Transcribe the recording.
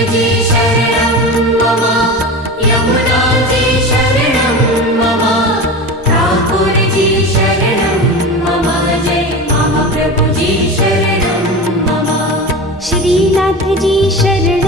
जी शरणं मम यमुना जी शरणं मम ठाकुर जी शरणं मम जय महाप्रभु जी शरणं मम श्रीनाथ जी शरणं